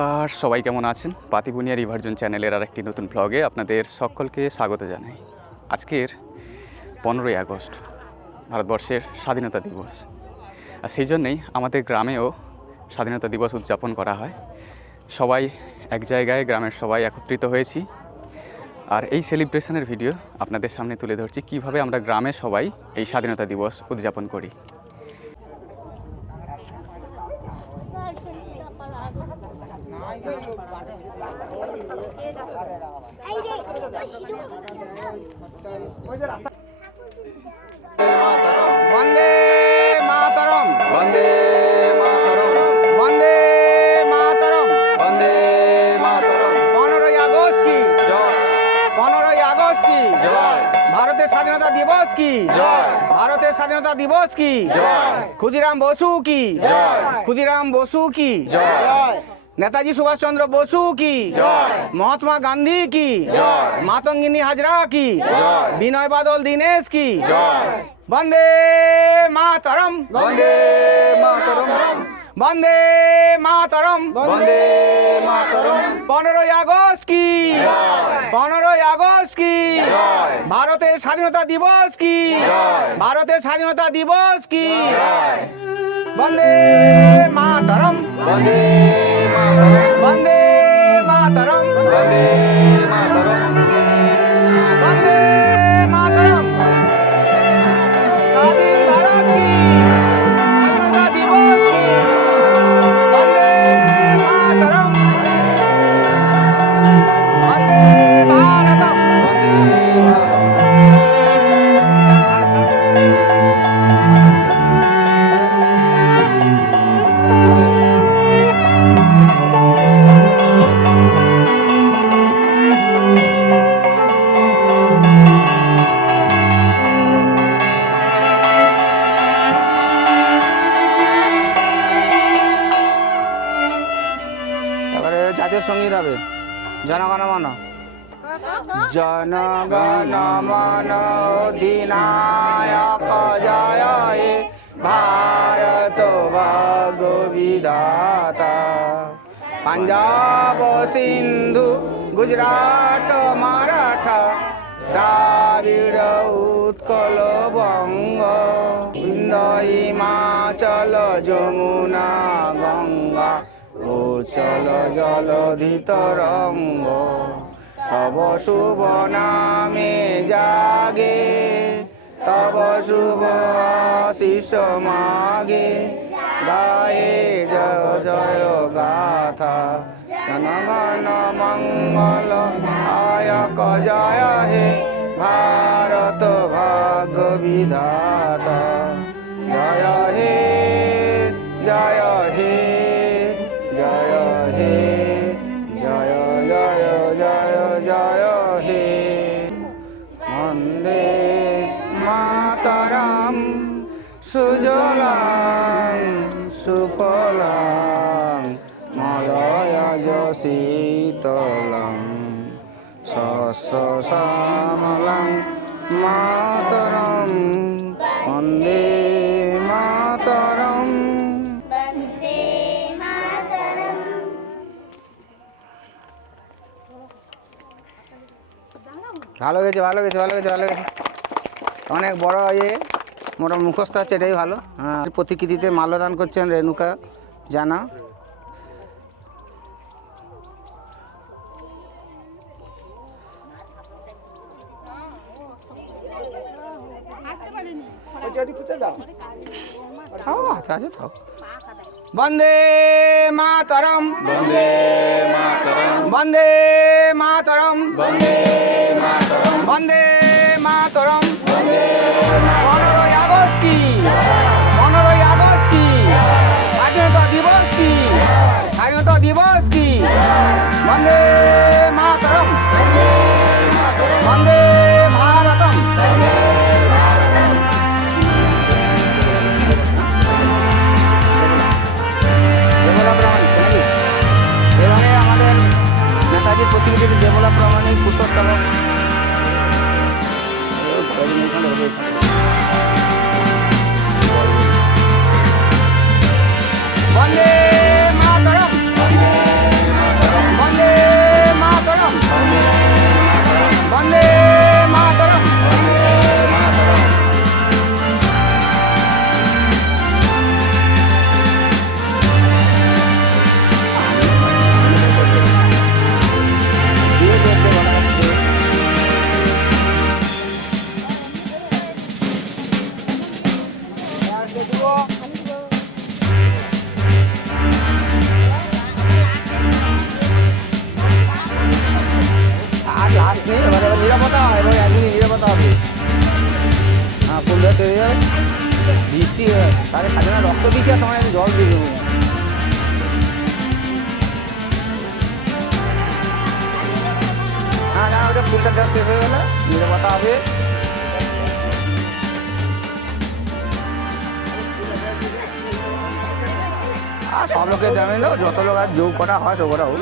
নমস্কার, সবাই কেমন আছেন? পাতিবুনিয়া রিভারজন চ্যানেলের আর একটি নতুন ব্লগে আপনাদের সকলকে স্বাগত জানাই। আজকের 15ই আগস্ট ভারতবর্ষের স্বাধীনতা দিবস, আর সেই জন্যেই আমাদের গ্রামেও স্বাধীনতা দিবস উদযাপন করা হয়। সবাই এক জায়গায়, গ্রামের সবাই একত্রিত হয়েছি, আর এই সেলিব্রেশনের ভিডিও আপনাদের সামনে তুলে ধরছি কিভাবে আমরা গ্রামে সবাই এই স্বাধীনতা দিবস উদযাপন করি। বন্দে মাতরম, বন্দে মাতরম, বন্দে মাতরম, বন্দে মাতরম। 15ই আগস্ট কি জয়, 15ই আগস্ট কি জয়, ভারতের স্বাধীনতা দিবস কি জয়, ভারতের স্বাধীনতা দিবস কি জয়, ক্ষুদিরাম বসু কি জয়, ক্ষুদিরাম বসু কি জয়, নেতাজি সুভাষচন্দ্র বসু কি জয়, মহাত্মা গান্ধী কি জয়, মাতঙ্গিনী হাজরা কি জয়, বিনয় বাদল দীনেশ কি জয়। বন্দে মাতরম, বন্দে মাতরম, বন্দে মাতরম, বন্দে মাতরম। 15ই আগস্ট কি 15ই আগস্ট কি জয়, ভারতের স্বাধীনতা দিবস কি জয়, ভারতের স্বাধীনতা দিবস কি জয়। বন্দে মাতরম, বন্দে মাতরম, বন্দে মাতরম, বন্দে মাতরম। বন্দে মাতরম। স্বাধীন ভারত কি স্বাধীনতা দিবস কি বন্দে মাতরম, বন্দে ভারতম। এবারে জাতীয় সঙ্গীত হবে জনগণ মন। জনগণ মন অধিনায়ক জয় হে ভারত ভাগ্য বিধাতা। পাঞ্জাব সিন্ধু গুজরাট মারাঠা দ্রাবিড় উৎকল বঙ্গ বিন্দ হিমাচল যমুনা গঙ্গা উচ্চল জলধি তরঙ্গ তব শুভ নামে জাগে তব শুভ আশিস মাগে গায়ে জয় জয় গাথা জনগণ মঙ্গল নায়ক জয় হে ভারত ভাগ্য বিধাতা। জয় হে জয় হে জয় হে জয় জয় জয় জয় হে। বন্দে মাতরম সুজলাং সুফলাং মলয়জ শীতলাং শস্য শ্যামলাং মাতরম। বন্দে মাতরম। ভালো গেছে ভালো গেছে ভালো গেছে ভালো গেছে। অনেক বড় ইয়ে মোটা মুখস্থ আছে, এটাই ভালো। হ্যাঁ, প্রতিকৃতিতে মাল্যদান করছেন রেণুকা জানা। বন্দে মাতরম, বন্দে মাতরম, বন্দে মাতরম, বন্দে মাতরম, বন্দে মাতরম। বন্দে 15ই আগস্ট কি 15ই আগস্ট কি স্বাধীনতা দিবস কি স্বাধীনতা দিবস কি বন্দে মাতরম, বন্দে ভারতম। এবারে আমাদের নেতাজির প্রতিকৃতি দেবলা প্রামাণিক পুষ্পস্তবক। বন্দে মাতরম, বন্ধুরা চলে যাবে বৃষ্টি তাহলে স্বাধীনতা রক্ত দিচ্ছে আর তোমার একটু জল দিয়ে দেবো না ওটা ফুলটা দেওয়া শেষ হয়ে গেলে নিরাপত্তা হবে আর সব লোকের জানে না যত লোক আর যোগ করা হয় তো করা হোক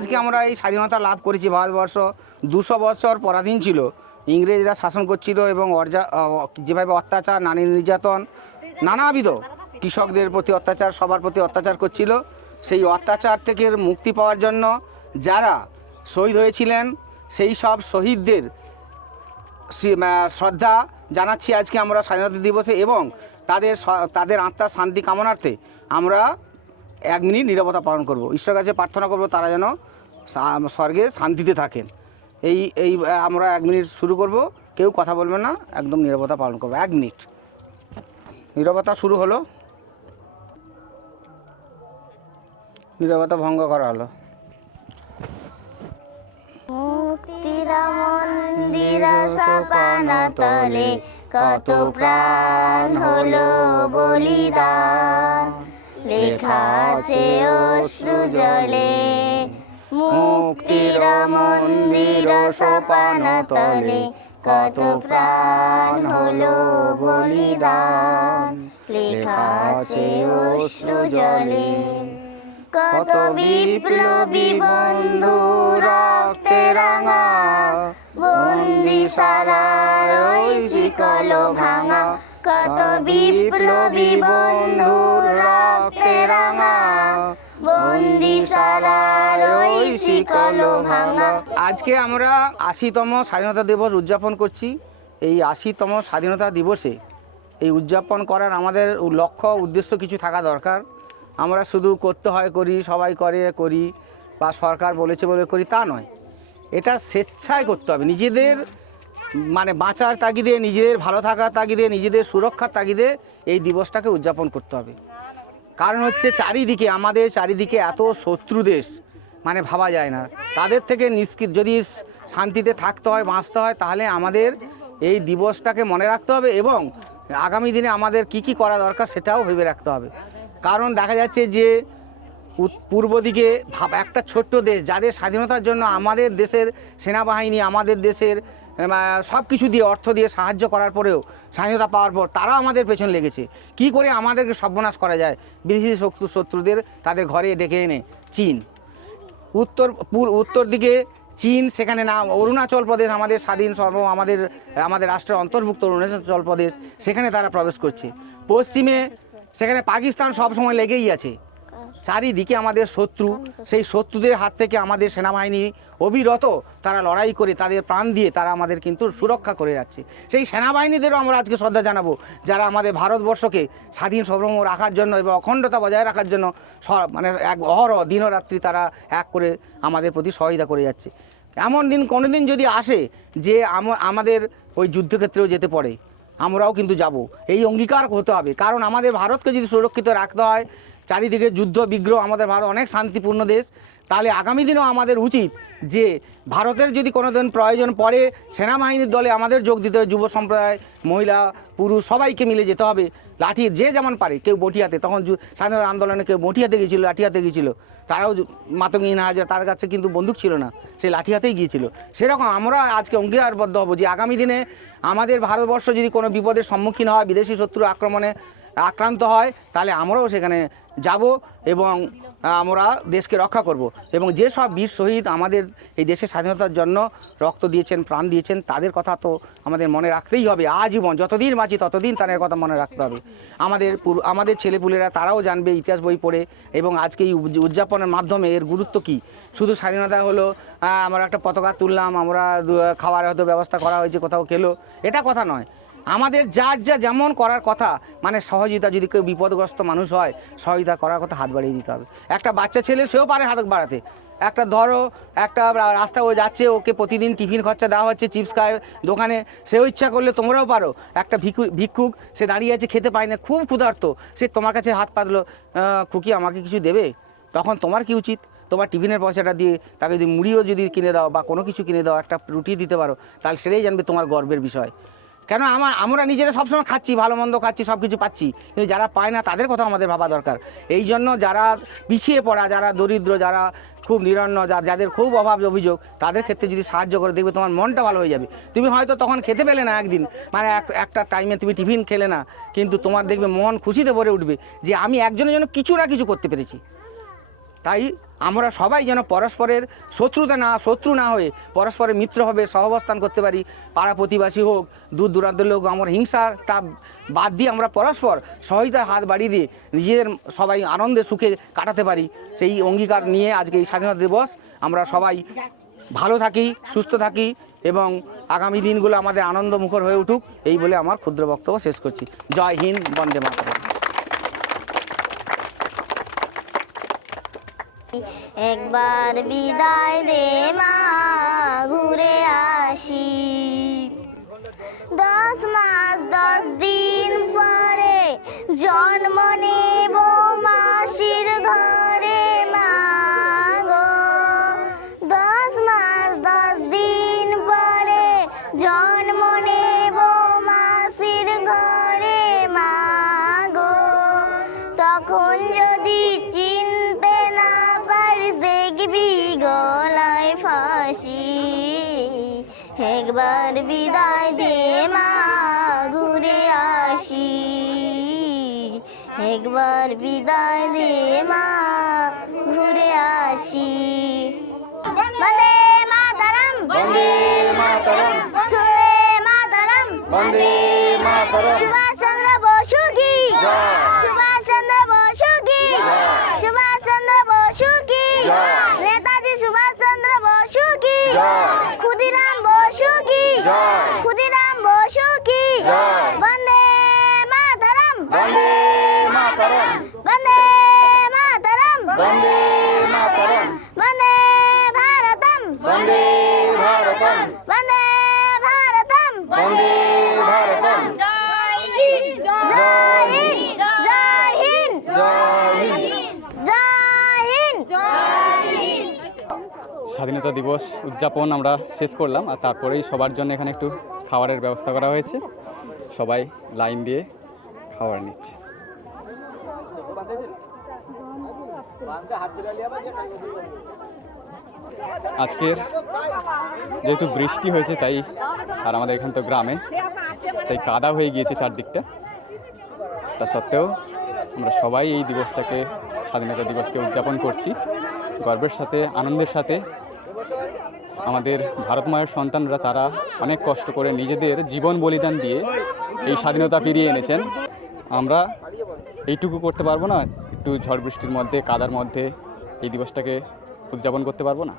আজকে আমরা এই স্বাধীনতা লাভ করেছি ভারতবর্ষ 200 বছর পরাধীন ছিল ইংরেজরা শাসন করছিল এবং যেভাবে অত্যাচার নারী নির্যাতন নানাবিধ কৃষকদের প্রতি অত্যাচার সবার প্রতি অত্যাচার করছিল সেই অত্যাচার থেকে মুক্তি পাওয়ার জন্য যারা শহীদ হয়েছিলেন সেই সব শহীদদের শ্রদ্ধা জানাচ্ছি আজকে আমরা স্বাধীনতা দিবসে এবং তাদের আত্মার শান্তি কামনার্থে আমরা 1 মিনিট নীরবতা পালন করব ঈশ্বরের কাছে প্রার্থনা করব তারা যেন স্বর্গে শান্তিতে থাকেন এই আমরা 1 মিনিট শুরু করব কেউ কথা বলবে না একদম নীরবতা পালন করব 1 মিনিট নীরবতা শুরু হলো নীরবতা ভঙ্গ করা হলো মুক্তির মন্দির সোপান তলে কত প্রাণ হলো বলিদান লেখা আছে অশ্রু জলে মুক্তির মন্দির সোপান তলে কত প্রাণ হলো বলিদান লেখা আছে অশ্রু জলে কত বিপ্লবী বন্ধু রক্তে রাঙা বন্দিশালার ওই শিকল ভাঙা কত বিপ্লবী বন্ধু রক্তে রাঙা বন্দিশালার ওই শিকল ভাঙা আজকে আমরা 80তম স্বাধীনতা দিবস উদযাপন করছি এই 80তম স্বাধীনতা দিবসে এই উদযাপন করার আমাদের লক্ষ্য উদ্দেশ্য কিছু থাকা দরকার আমরা শুধু করতে হয় করি সবাই করি বা সরকার বলেছে বলে করি তা নয় এটা স্বেচ্ছায় করতে হবে নিজেদের মানে বাঁচার তাগিদে নিজেদের ভালো থাকার তাগিদে নিজেদের সুরক্ষার তাগিদে এই দিবসটাকে উদযাপন করতে হবে কারণ হচ্ছে আমাদের চারিদিকে এত শত্রু দেশ মানে ভাবা যায় না তাদের থেকে যদি শান্তিতে থাকতে হয় বাঁচতে হয় তাহলে আমাদের এই দিবসটাকে মনে রাখতে হবে এবং আগামী দিনে আমাদের কি করা দরকার সেটাও ভেবে রাখতে হবে কারণ দেখা যাচ্ছে যে পূর্ব দিকে একটা ছোট্ট দেশ যাদের স্বাধীনতার জন্য আমাদের দেশের সেনাবাহিনী আমাদের দেশের সব কিছু দিয়ে অর্থ দিয়ে সাহায্য করার পরেও স্বাধীনতা পাওয়ার পর তারা আমাদের পেছন লেগেছে কি করে আমাদেরকে সর্বনাশ করা যায় বিদেশি শত্রুদের তাদের ঘরে ডেকে এনে চীন উত্তর দিকে চীন সেখানে না অরুণাচল প্রদেশ আমাদের স্বাধীন আমাদের রাষ্ট্রের অন্তর্ভুক্ত অরুণাচল প্রদেশ সেখানে তারা প্রবেশ করছে পশ্চিমে সেখানে পাকিস্তান সব সময় লেগেই আছে চারিদিকে আমাদের শত্রু সেই শত্রুদের হাত থেকে আমাদের সেনাবাহিনী অবিরত তারা লড়াই করে তাদের প্রাণ দিয়ে তারা আমাদের কিন্তু সুরক্ষা করে যাচ্ছে সেই সেনাবাহিনীদেরও আমরা আজকে শ্রদ্ধা জানাবো যারা আমাদের ভারতবর্ষকে স্বাধীন সার্বভৌম রাখার জন্য এবং অখণ্ডতা বজায় রাখার জন্য মানে অহরহ দিনরাত্রি তারা এক করে আমাদের প্রতি সহায়তা করে যাচ্ছে এমন দিন কোনোদিন যদি আসে যে আমাদের ওই যুদ্ধক্ষেত্রেও যেতে পারে আমরাও কিন্তু যাব এই অঙ্গীকার হতে হবে কারণ আমাদের ভারতকে যদি সুরক্ষিত রাখতে হয় চারিদিকে যুদ্ধ বিগ্রহ আমাদের ভারত অনেক শান্তিপূর্ণ দেশ তাহলে আগামী দিনেও আমাদের উচিত যে ভারতের যদি কোনো দিন প্রয়োজন পড়ে সেনাবাহিনীর দলে আমাদের যোগ দিতে হবে যুব সম্প্রদায় মহিলা পুরুষ সবাইকে মিলে যেতে হবে লাঠি যে যেমন পারে কেউ বটিয়াতে তখন স্বাধীনতা আন্দোলনে কেউ বটিয়াতে গিয়েছিল লাঠি হাতে গিয়েছিল তারাও মাতঙ্গিন হাজার তার কাছে কিন্তু বন্দুক ছিল না সে লাঠি হাতেই গিয়েছিল সেরকম আমরা আজকে অঙ্গীকারবদ্ধ হব যে আগামী দিনে আমাদের ভারতবর্ষ যদি কোনো বিপদের সম্মুখীন হয় বিদেশি শত্রু আক্রমণে আক্রান্ত হয় তাহলে আমরাও সেখানে যাব এবং আমরা দেশকে রক্ষা করব এবং যে সব বীর শহীদ আমাদের এই দেশের স্বাধীনতার জন্য রক্ত দিয়েছেন প্রাণ দিয়েছেন তাদের কথা তো আমাদের মনে রাখতেই হবে আজীবন যতদিন বাঁচি ততদিন তাদের কথা মনে রাখতে হবে আমাদের ছেলেপুলেরা তারাও জানবে ইতিহাস বই পড়ে এবং আজকে এই উদযাপনের মাধ্যমে এর গুরুত্ব কী শুধু স্বাধীনতা হলো আমরা একটা পতাকা তুললাম আমরা খাওয়ার হয়তো ব্যবস্থা করা হয়েছে কোথাও খেলো এটা কথা নয় আমাদের যা যেমন করার কথা মানে সহযোগিতা যদি কেউ বিপদগ্রস্ত মানুষ হয় সহযোগিতা করার কথা হাত বাড়িয়ে দিতে হবে একটা বাচ্চা ছেলে সেও পারে হাত বাড়াতে একটা ধরো একটা রাস্তা ও যাচ্ছে ওকে প্রতিদিন টিফিন খরচা দেওয়া হচ্ছে চিপস খায় দোকানে সেও ইচ্ছা করলে তোমরাও পারো একটা ভিক্ষুক সে দাঁড়িয়ে আছে খেতে পায় না খুব ক্ষুধার্ত সে তোমার কাছে হাত পাতলো খুকি আমাকে কিছু দেবে তখন তোমার কি উচিত তোমার টিফিনের পয়সাটা দিয়ে তাকে যদি মুড়িও যদি কিনে দাও বা কোনো কিছু কিনে দাও, একটা রুটি দিতে পারো, তাহলে সেটাই জানবে তোমার গর্বের বিষয়। কেন আমরা নিজেরা সবসময় খাচ্ছি, ভালো মন্দ খাচ্ছি, সব কিছু পাচ্ছি, কিন্তু যারা পায় না তাদের কথা আমাদের ভাবা দরকার। এই জন্য যারা পিছিয়ে পড়া, যারা দরিদ্র, যারা খুব নিরন্ন, যাদের খুব অভাব অভিযোগ, তাদের ক্ষেত্রে যদি সাহায্য করে দেখবে তোমার মনটা ভালো হয়ে যাবে। তুমি হয়তো তখন খেতে পেলে না একদিন, মানে একটা টাইমে তুমি টিফিন খেলে না, কিন্তু তোমার দেখবে মন খুশিতে ভরে উঠবে যে আমি একজনের জন্য কিছু না কিছু করতে পেরেছি। তাই আমরা সবাই যেন পরস্পরের শত্রু না হয়ে পরস্পরের মিত্র হবে, সহাবস্থান করতে পারি। পাড়া প্রতিবেশী হোক, দূর দূরান্তের লোক, আমার হিংসাটা বাদ দিয়ে আমরা পরস্পর সহায়তার হাত বাড়িয়ে দিয়ে নিজেদের সবাই আনন্দে সুখে কাটাতে পারি। সেই অঙ্গীকার নিয়ে আজকে এই স্বাধীনতা দিবস আমরা সবাই ভালো থাকি, সুস্থ থাকি এবং আগামী দিনগুলো আমাদের আনন্দমুখর হয়ে উঠুক, এই বলে আমার ক্ষুদ্র বক্তব্য শেষ করছি। জয় হিন্দ, বন্দে মাতরম। একবার বিদায় দে মা, ঘুরে আসি। 10 মাস 10 দিন পরে জন্ম নেব মাসির ঘরে মা গো। 10 মাস 10 দিন পরে জন্ম নেব মাসির ঘরে মা গো। তখন যদি চিনতে না পারিস, দেখবি গলায় ফাঁসি। একবার বিদায় দে মা, ঘুরে আসি। একবার বিদায় দে মা, ঘুরে আসি। বন্দে মাতরম, বন্দে মাতরম, সুরে মাতরম, বন্দে মাতরম। সুভাষ চন্দ্র বসু কি জয়। সুভাষ চন্দ্র বসু কি সুভাষ চন্দ্র বসু কি জয়। নেতাজি সুভাষ চন্দ্র বসু কি জয়। ক্ষুদিরাম বসু কি জয়। ক্ষুদিরাম বসু কি জয়। বন্দে মাতরম, বন্দে মাতরম, বন্দে মাতরম, বন্দে মাতরম, বন্দে ভারতম, বন্দে ভারতম, বন্দে ভারতম, বন্দে ভারতম। জয় হিন্দ, জয় হিন্দ, জয় হিন্দ, জয় হিন্দ। জয় হিন্দ, জয় হিন্দ। স্বাধীনতা দিবস উদযাপন আমরা শেষ করলাম, আর তারপরেই সবার জন্য এখানে একটু খাবারের ব্যবস্থা করা হয়েছে। সবাই লাইন দিয়ে খাবার নিচ্ছে। আজকের যেহেতু বৃষ্টি হয়েছে তাই, আর আমাদের এখান তো গ্রামে, তাই কাদা হয়ে গিয়েছে চারদিকটা। তা সত্ত্বেও আমরা সবাই এই দিবসটাকে, স্বাধীনতা দিবসকে উদযাপন করছি গর্বের সাথে, আনন্দের সাথে। আমাদের ভারত মায়ের সন্তানরা, তারা অনেক কষ্ট করে নিজেদের জীবন বলিদান দিয়ে এই স্বাধীনতা ফিরিয়ে এনেছেন। আমরা এইটুকু করতে পারবো না? একটু ঝড় বৃষ্টির মধ্যে, কাদার মধ্যে এই দিবসটাকে উদযাপন করতে পারবো না?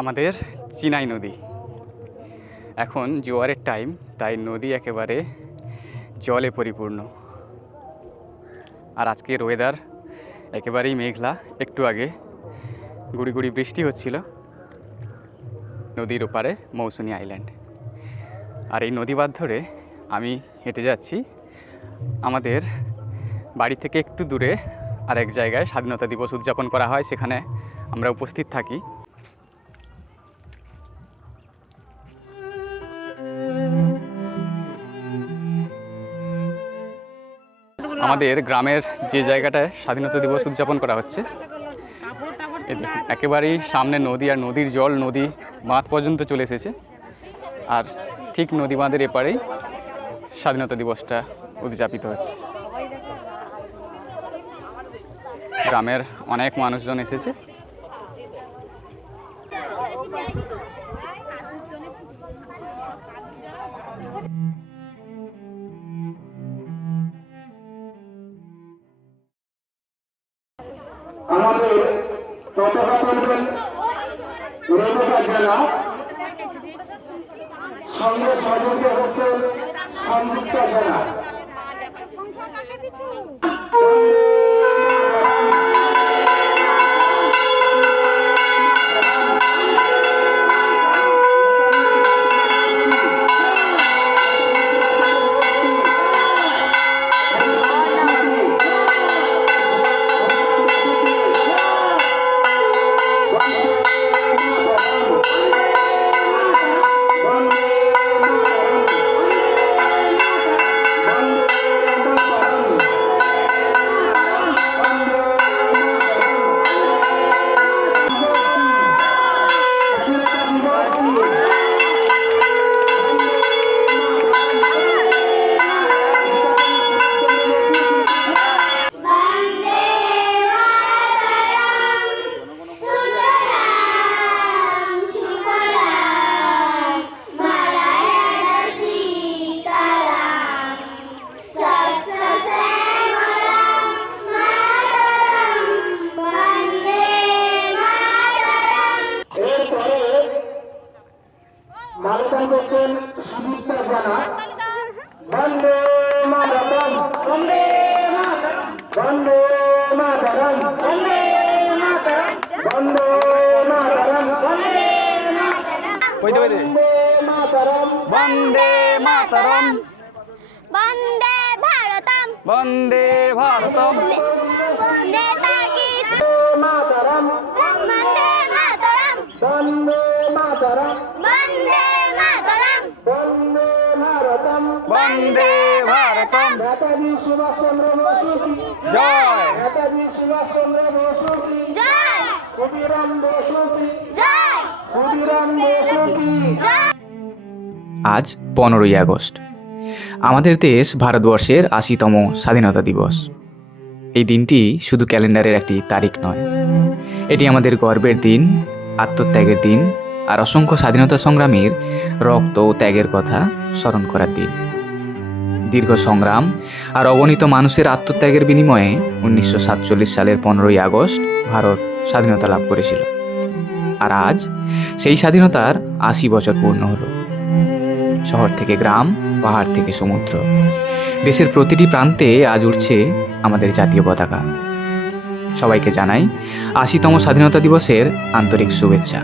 আমাদের চিনাই নদী, এখন জোয়ারের টাইম, তাই নদী একেবারে জলে পরিপূর্ণ। আর আজকের ওয়েদার একেবারেই মেঘলা। একটু আগে গুড়ি গুড়ি বৃষ্টি হচ্ছিল নদীর ওপারে মৌসুনি আইল্যান্ড। আর এই নদীবাদ ধরে আমি হেঁটে যাচ্ছি। আমাদের বাড়ি থেকে একটু দূরে আর এক জায়গায় স্বাধীনতা দিবস উদযাপন করা হয়, সেখানে আমরা উপস্থিত থাকি। আমাদের গ্রামের যে জায়গাটায় স্বাধীনতা দিবস উদযাপন করা হচ্ছে, একেবারেই সামনে নদী, আর নদীর জল নদী বাঁধ পর্যন্ত চলে এসেছে। আর ঠিক নদী বাঁধের এপারেই স্বাধীনতা দিবসটা উদযাপিত হচ্ছে। গ্রামের অনেক মানুষজন এসেছে। আমাদের পতাকা তুলবেন রেণুকা জেলা, সঙ্গে সহযোগী হচ্ছেন সংযুক্তা জেলা। কই দে। বন্দে মাতরম, বন্দে ভারতম, বন্দে ভারতম, নেতাজি মাতরম বন্দে মাতরম, বন্দে মাতরম বন্দে মাতরম, বন্দে ভারতম বন্দে ভারতম। নেতাজি সুভাষচন্দ্র বসু কি জয়, নেতাজি সুভাষচন্দ্র বসু কি জয় ক্ষুদিরাম বসু কি জয় ক্ষুদিরাম বসু কি জয়। আজ 15ই আগস্ট, আমাদের দেশ ভারতবর্ষের 80তম স্বাধীনতা দিবস। এই দিনটি শুধু ক্যালেন্ডারের একটি তারিখ নয়, এটি আমাদের গর্বের দিন, আত্মত্যাগের দিন, আর অসংখ্য স্বাধীনতা সংগ্রামীর রক্ত ও ত্যাগের কথা স্মরণ করার দিন। দীর্ঘ সংগ্রাম আর অগণিত মানুষের আত্মত্যাগের বিনিময়ে 1947 সালের 15ই আগস্ট ভারত স্বাধীনতা লাভ করেছিল। আর আজ সেই স্বাধীনতার 80 বছর পূর্ণ হলো। শহর থেকে গ্রাম, পাহাড় থেকে সমুদ্র, দেশের প্রতিটি প্রান্তে আজ উঠছে আমাদের জাতীয় পতাকা। সবাইকে জানাই 80তম স্বাধীনতা দিবসের আন্তরিক শুভেচ্ছা।